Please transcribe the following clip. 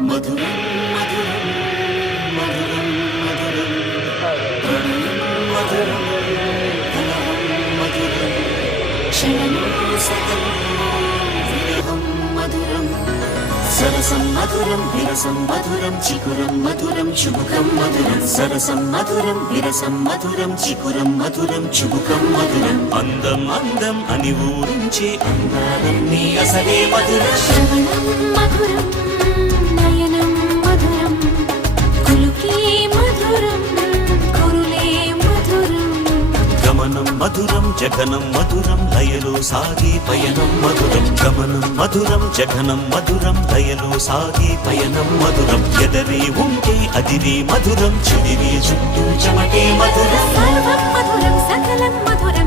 మధురం మధురం మధురం మధురం ప్రణయం మధురం కలహం మధురం క్షణం సకలం విరహం మధురం సరసం మధురం విరసం మధురం చికురం మధురం చుబుకం మధురం సరసం మధురం విరసం మధురం చికురం మధురం చుబుకం మధురం అందం అందం అని ఊరించే అందాలన్నీ అసలే మధురం శ్రవణం మధురం నయనం మధురం కులుకే మధురం కురులే మధురం గమనం మధురం జగనం మధురం లయలో సాగే పయనం మధురం గమనం మధురం జగనం మధురం లయలో సాగే పయనం మధురం ఎదరే ఉంటే అదిరే మధురం చెదిరే చుట్టూ చెమటే మధురం సర్వం మధురం సకలం మధురం